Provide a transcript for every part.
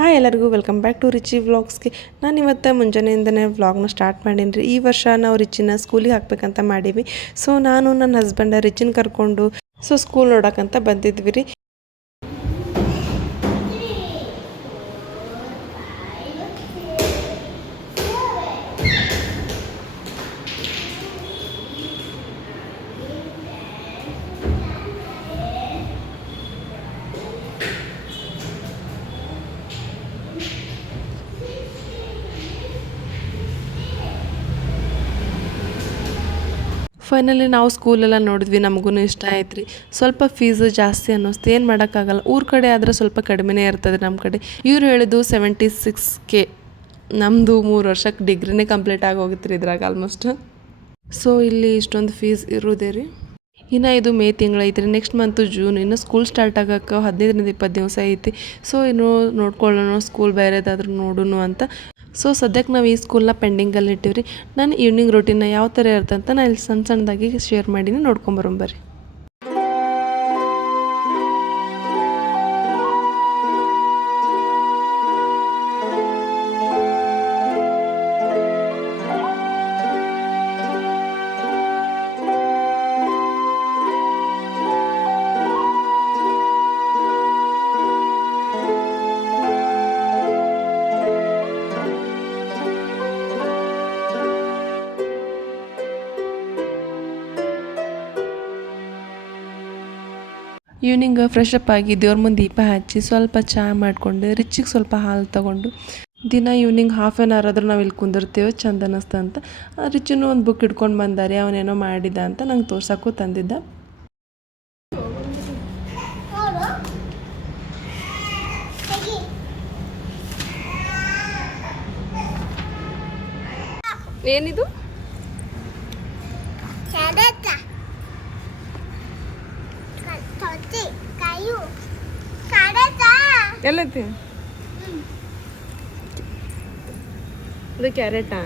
Hi ಎಲ್ಲರಿಗೂ welcome back to Richie ವ್ಲಾಗ್ಸ್ಗೆ. ನಾನು ಇವತ್ತು ಮುಂಜಾನೆಯಿಂದನೇ ವ್ಲಾಗ್ನ ಸ್ಟಾರ್ಟ್ ಮಾಡೀನಿ ರೀ. ಈ ವರ್ಷ ನಾವು ರಿಚಿನ ಸ್ಕೂಲಿಗೆ ಹಾಕ್ಬೇಕಂತ ಮಾಡೀವಿ. ಸೊ ನಾನು ನನ್ನ ಹಸ್ಬೆಂಡ್ ರಿಚಿನ ಕರ್ಕೊಂಡು ಸ್ಕೂಲ್ ನೋಡೋಕ್ಕಂತ ಬಂದಿದ್ವಿ ರೀ. ಫೈನಲಿ ನಾವು ಸ್ಕೂಲೆಲ್ಲ ನೋಡಿದ್ವಿ, ನಮಗೂ ಇಷ್ಟ ಆಯ್ತು ರೀ. ಸ್ವಲ್ಪ ಫೀಸ್ ಜಾಸ್ತಿ ಅನ್ನಿಸ್ತು, ಏನು ಮಾಡೋಕ್ಕಾಗಲ್ಲ. ಊರ ಕಡೆ ಆದರೆ ಸ್ವಲ್ಪ ಕಡಿಮೆನೇ ಇರ್ತದೆ. ನಮ್ಮ ಕಡೆ ಇವ್ರು ಹೇಳಿದ್ದು 76K. ನಮ್ಮದು 3 ವರ್ಷಕ್ಕೆ ಡಿಗ್ರಿನೇ ಕಂಪ್ಲೀಟ್ ಆಗಿ ಹೋಗಿತ್ತು ರೀ ಇದ್ರಾಗ ಆಲ್ಮೋಸ್ಟ್. ಸೊ ಇಲ್ಲಿ ಇಷ್ಟೊಂದು ಫೀಸ್ ಇರೋದೇ ರೀ. ಇನ್ನು ಇದು ಮೇ ತಿಂಗಳು ಐತೆ ರೀ. ನೆಕ್ಸ್ಟ್ ಮಂತು ಜೂನ್, ಇನ್ನು ಸ್ಕೂಲ್ ಸ್ಟಾರ್ಟ್ ಆಗೋಕ್ಕೆ 15-20 ದಿವಸ ಐತಿ. ಸೊ ಇನ್ನು ನೋಡ್ಕೊಳ್ಳೋಣ, ಸ್ಕೂಲ್ ಬೇರೆದಾದ್ರೂ ನೋಡೋಣ ಅಂತ. ಸೊ ಸದ್ಯಕ್ಕೆ ನಾವು ಈ ಸ್ಕೂಲ್ನ ಪೆಂಡಿಂಗಲ್ಲಿ ಇಟ್ಟಿವ್ರಿ. ನಾನು ಈವ್ನಿಂಗ್ ರೂಟೀನ್ನ ಯಾವ ಥರ ಇರ್ತಂತ ನಾನು ಇಲ್ಲಿ ಸಣ್ಣದಾಗಿ ಶೇರ್ ಮಾಡೀನಿ, ನೋಡ್ಕೊಂಬರೋಂಬರ್ರಿ. ಈವ್ನಿಂಗ್ ಫ್ರೆಶ್ ಅಪ್ ಆಗಿ ದೇವ್ರ ಮುಂದೆ ದೀಪ ಹಚ್ಚಿ ಸ್ವಲ್ಪ ಚಹಾ ಮಾಡಿಕೊಂಡು ರಿಚಿಗೆ ಸ್ವಲ್ಪ ಹಾಲು ತೊಗೊಂಡು ದಿನ ಈವ್ನಿಂಗ್ ಹಾಫ್ ಆನ್ ಅವರ್ ಆದರೂ ನಾವು ಇಲ್ಲಿ ಕುಂದಿರ್ತೇವೆ, ಚಂದ ಅನ್ನಿಸ್ತ ಅಂತ. ರಿಚಿನೂ ಒಂದು ಬುಕ್ ಇಟ್ಕೊಂಡು ಬಂದಾರೆ, ಅವನೇನೋ ಮಾಡಿದ ಅಂತ ನಂಗೆ ತೋರ್ಸೋಕ್ಕೂ ತಂದಿದ್ದ. ಏನಿದು? ಎಲ್ಲೈತಿ ಅದು? ಕ್ಯಾರೆಟಾ?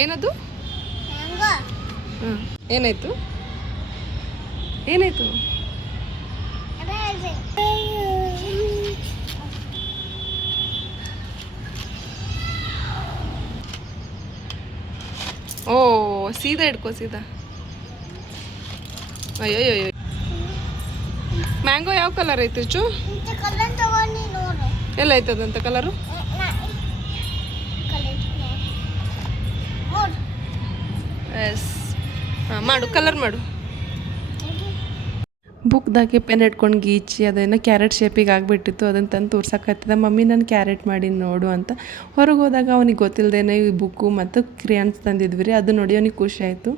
ಏನದು? ಏನಾಯ್ತು? ಏನಾಯ್ತು? ಓ ಸೀದಾ ಇಟ್ಕೋ, ಸೀದಾ. ಅಯ್ಯೋ ಮ್ಯಾಂಗೋ ಯಾವ ಕಲರ್ ಐತೆ ಚು? ಎಲ್ಲ ಐತದಂತ ಕಲರು? ಎಸ್, ಹಾಂ ಮಾಡು, ಕಲರ್ ಮಾಡು. ಬುಕ್ದಾಗೆ ಪೆನ್ ಇಟ್ಕೊಂಡು ಗೀಚಿ ಅದೇನೋ ಕ್ಯಾರೆಟ್ ಶೇಪಿಗೆ ಆಗಿಬಿಟ್ಟಿತ್ತು. ಅದನ್ನು ತಂದು ತೋರ್ಸಕ್ಕತ್ತಿದ್ದ, ಮಮ್ಮಿ ನಾನು ಕ್ಯಾರೆಟ್ ಮಾಡೀನಿ ನೋಡು ಅಂತ. ಹೊರಗೆ ಹೋದಾಗ ಅವನಿಗೆ ಗೊತ್ತಿಲ್ಲದೇನೆ ಈ ಬುಕ್ಕು ಮತ್ತು ಕ್ರಿಯಾನ್ಸ್ ತಂದಿದ್ವಿ ರೀ. ಅದು ನೋಡಿ ಅವನಿಗೆ ಖುಷಿ ಆಯಿತು.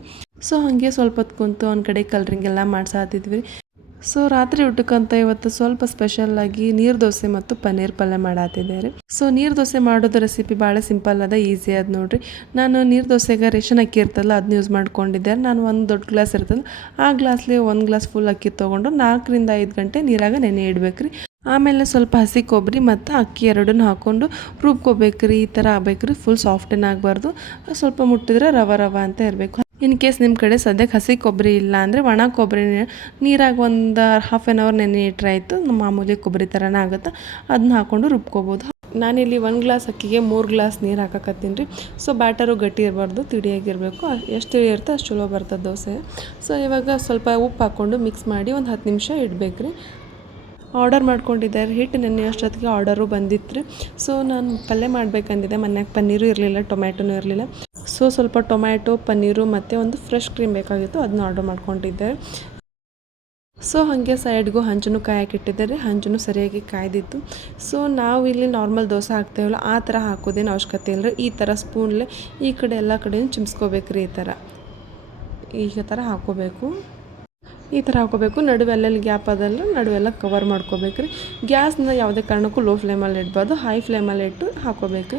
ಸೊ ಹಾಗೆ ಸ್ವಲ್ಪ ಹೊತ್ತು ಕುಂತು ಅವ್ನ ಕಡೆ ಕಲ್ರಿಂಗೆಲ್ಲ ಮಾಡ್ಸಾತಿದ್ವಿ. ಸೊ ರಾತ್ರಿ ಊಟಕ್ಕಂತ ಇವತ್ತು ಸ್ವಲ್ಪ ಸ್ಪೆಷಲ್ಲಾಗಿ ನೀರು ದೋಸೆ ಮತ್ತು ಪನ್ನೀರ್ ಪಲ್ಯ ಮಾಡಾತಿದ್ದಾರೆ. ಸೊ ನೀರು ದೋಸೆ ಮಾಡೋದು ರೆಸಿಪಿ ಭಾಳ ಸಿಂಪಲ್ ಅದ, ಈಸಿ ಅದ ನೋಡಿರಿ. ನಾನು ನೀರು ದೋಸೆಗೆ ರೇಷನ್ ಅಕ್ಕಿ ಇರ್ತಲ್ಲ ಅದನ್ನ ಯೂಸ್ ಮಾಡ್ಕೊಂಡಿದ್ದೆ. ನಾನು ಒಂದು ದೊಡ್ಡ ಗ್ಲಾಸ್ ಇರ್ತಲ್ಲ, ಆ ಗ್ಲಾಸ್ಲಿ 1 ಗ್ಲಾಸ್ ಫುಲ್ ಅಕ್ಕಿ ತೊಗೊಂಡು 4-5 ಗಂಟೆ ನೀರಾಗ ನೆನೆ ಇಡ್ಬೇಕು ರೀ. ಆಮೇಲೆ ಸ್ವಲ್ಪ ಹಸಿ ಕೊಬ್ಬರಿ ಮತ್ತು ಅಕ್ಕಿ ಎರಡನ್ನೂ ಹಾಕ್ಕೊಂಡು ರುಬ್ಕೋಬೇಕ್ರಿ. ಈ ಥರ ಆಗ್ಬೇಕ್ರಿ, ಫುಲ್ ಸಾಫ್ಟೇನು ಆಗಬಾರ್ದು. ಸ್ವಲ್ಪ ಮುಟ್ಟಿದ್ರೆ ರವ ಅಂತ ಇರಬೇಕು. ಇನ್ ಕೇಸ್ ನಿಮ್ಮ ಕಡೆ ಸದ್ಯಕ್ಕೆ ಹಸಿ ಕೊಬ್ಬರಿ ಇಲ್ಲ ಅಂದರೆ ಒಣ ಕೊಬ್ಬರಿ ನೀರಾಗ ಒಂದು ಹಾಫ್ ಆನ್ ಅವರ್ ನೆನೆ ಇಟ್ಟರೆ ಆಯಿತು. ಮಾಮೂಲಿ ಕೊಬ್ಬರಿ ಥರನೇ ಆಗುತ್ತೆ, ಅದನ್ನ ಹಾಕ್ಕೊಂಡು ರುಬ್ಕೋಬೋದು. ನಾನಿಲ್ಲಿ 1 ಗ್ಲಾಸ್ ಅಕ್ಕಿಗೆ 3 ಗ್ಲಾಸ್ ನೀರು ಹಾಕಕತ್ತೀನಿ ರೀ. ಸೊ ಬ್ಯಾಟರು ಗಟ್ಟಿ ಇರಬಾರ್ದು, ತಿಡಿಯಾಗಿರಬೇಕು. ಎಷ್ಟು ತಿಳಿ ಇರುತ್ತೆ ಅಷ್ಟು ಚಲೋ ಬರ್ತದೆ ದೋಸೆ. ಸೊ ಇವಾಗ ಸ್ವಲ್ಪ ಉಪ್ಪು ಹಾಕ್ಕೊಂಡು ಮಿಕ್ಸ್ ಮಾಡಿ ಒಂದು 10 ನಿಮಿಷ ಇಡಬೇಕು ರೀ. ಆರ್ಡರ್ ಮಾಡ್ಕೊಂಡಿದ್ದಾರೆ, ಹಿಟ್ಟು ನೆನೆ ಅಷ್ಟೊತ್ತಿಗೆ ಆರ್ಡರು ಬಂದಿತ್ತು ರೀ. ಸೊ ನಾನು ಪಲ್ಯ ಮಾಡಬೇಕಂದಿದ್ದೆ, ಮನ್ಯಾಗ ಪನ್ನೀರು ಇರಲಿಲ್ಲ, ಟೊಮ್ಯಾಟೊನೂ ಇರಲಿಲ್ಲ. ಸೊ ಸ್ವಲ್ಪ ಟೊಮ್ಯಾಟೊ, ಪನ್ನೀರು ಮತ್ತು ಒಂದು ಫ್ರೆಶ್ ಕ್ರೀಮ್ ಬೇಕಾಗಿತ್ತು, ಅದನ್ನ ಆರ್ಡರ್ ಮಾಡ್ಕೊಂಡಿದ್ದೆ. ಸೊ ಹಾಗೆ ಸೈಡ್ಗೂ ಹಂಚನ್ನು ಕಾಯಕ್ಕಿಟ್ಟಿದ್ದಾರೆ. ಹಂಚನ್ನು ಸರಿಯಾಗಿ ಕಾಯ್ದಿತ್ತು. ಸೊ ನಾವು ಇಲ್ಲಿ ನಾರ್ಮಲ್ ದೋಸೆ ಹಾಕ್ತೇವಲ್ಲ ಆ ಥರ ಹಾಕೋದೇನು ಅವಶ್ಯಕತೆ ಇಲ್ಲ. ಈ ಥರ ಸ್ಪೂನ್ಲೆ ಈ ಕಡೆ ಎಲ್ಲ ಕಡೆಯೂ ಚಿಮ್ಸ್ಕೋಬೇಕು ರೀ. ಈ ಥರ ಹಾಕೋಬೇಕು. ಈ ಥರ ಹಾಕೋಬೇಕು. ನಡುವೆಲ್ಲ ಗ್ಯಾಪ್ ಅದಲ್ಲ, ನಡುವೆಲ್ಲ ಕವರ್ ಮಾಡ್ಕೋಬೇಕು ರೀ. ಗ್ಯಾಸ್ನ ಯಾವುದೇ ಕಾರಣಕ್ಕೂ ಲೋ ಫ್ಲೇಮಲ್ಲಿ ಇಡಬಾರ್ದು, ಹೈ ಫ್ಲೇಮಲ್ಲಿ ಇಟ್ಟು ಹಾಕೋಬೇಕು.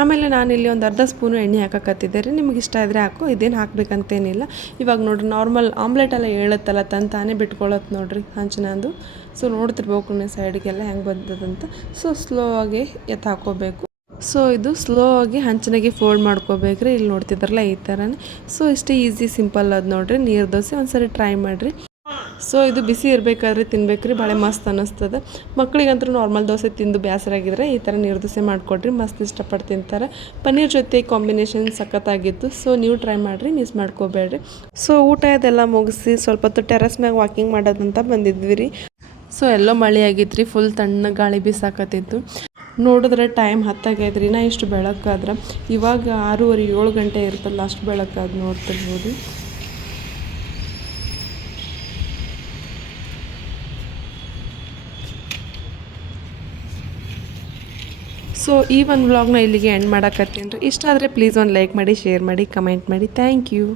ಆಮೇಲೆ ನಾನಿಲ್ಲಿ ಒಂದು ಅರ್ಧ ಸ್ಪೂನು ಎಣ್ಣೆ ಹಾಕಕತ್ತಿದ್ದೆ ರೀ. ನಿಮಗೆ ಇಷ್ಟ ಇದ್ದರೆ ಹಾಕೋ, ಇದೇನು ಹಾಕಬೇಕಂತೇನಿಲ್ಲ. ಇವಾಗ ನೋಡಿರಿ, ನಾರ್ಮಲ್ ಆಮ್ಲೆಟ್ ಎಲ್ಲ ಹೇಳುತ್ತಲ್ಲ ತಾನೇ ಬಿಟ್ಕೊಳ್ಳುತ್ತೆ ನೋಡಿರಿ ಹಂಚಿನಂದು. ಸೊ ನೋಡ್ತಿರ್ಬೇಕು ನೀವು ಸೈಡ್ಗೆಲ್ಲ ಹೆಂಗೆ ಬಂದದಂತ. ಸೊ ಸ್ಲೋ ಆಗಿ ಎತ್ತು ಹಾಕೋಬೇಕು. ಸೊ ಇದು ಸ್ಲೋ ಆಗಿ ಹಂಚಿನಾಗೆ ಫೋಲ್ಡ್ ಮಾಡ್ಕೋಬೇಕ್ರಿ. ಇಲ್ಲಿ ನೋಡ್ತಿದ್ರಲ್ಲ ಈ ಥರನೇ. ಸೊ ಇಷ್ಟೇ ಈಸಿ ಸಿಂಪಲ್ ಅದು ನೋಡಿರಿ ನೀರು ದೋಸೆ. ಒಂದ್ಸರಿ ಟ್ರೈ ಮಾಡಿರಿ. ಸೊ ಇದು ಬಿಸಿ ಇರಬೇಕಾದ್ರೆ ತಿನ್ಬೇಕ್ರಿ, ಭಾಳ ಮಸ್ತ್ ಅನ್ನಿಸ್ತದೆ. ಮಕ್ಳಿಗಂತೂ ನಾರ್ಮಲ್ ದೋಸೆ ತಿಂದು ಬೇಸರಾಗಿದ್ರೆ ಈ ಥರ ನೀರು ದೋಸೆ ಮಾಡಿಕೊಡ್ರಿ, ಮಸ್ತ್ ಇಷ್ಟಪಟ್ಟು ತಿಂತಾರೆ. ಪನ್ನೀರ್ ಜೊತೆ ಕಾಂಬಿನೇಷನ್ ಸಖತ್ತಾಗಿತ್ತು. ಸೊ ನೀವು ಟ್ರೈ ಮಾಡಿರಿ, ಮಿಸ್ ಮಾಡ್ಕೋಬೇಡ್ರಿ. ಸೊ ಊಟ ಇದೆಲ್ಲ ಮುಗಿಸಿ ಸ್ವಲ್ಪ ಹೊತ್ತು ಟೆರಸ್ ಮ್ಯಾಗ ವಾಕಿಂಗ್ ಮಾಡೋದಂತ ಬಂದಿದ್ವಿ ರೀ. ಸೊ ಎಲ್ಲೋ ಮಳೆ ಆಗಿತ್ತು ರೀ, ಫುಲ್ ತಣ್ಣ ಗಾಳಿ ಬೀಸಾಕತ್ತಿತ್ತು. ನೋಡಿದ್ರೆ ಟೈಮ್ 10 ಆಗೈತ್ರಿ, ನಾ ಇಷ್ಟು ಬೆಳಕಾದ್ರೆ ಇವಾಗ 6:30 7 ಗಂಟೆ ಇರ್ತಲ್ಲ, ಅಷ್ಟು ಬೆಳಕಾದ ನೋಡ್ತಿರ್ಬೋದು. ಸೊ ಈ ಒಂದು ವ್ಲಾಗ್ನ ಇಲ್ಲಿಗೆ ಎಂಡ್ ಮಾಡಕತ್ತೀನಿ ರೀ. ಇಷ್ಟ ಆದರೆ ಪ್ಲೀಸ್ ಒಂದು ಲೈಕ್ ಮಾಡಿ, ಶೇರ್ ಮಾಡಿ, ಕಮೆಂಟ್ ಮಾಡಿ. Thank you.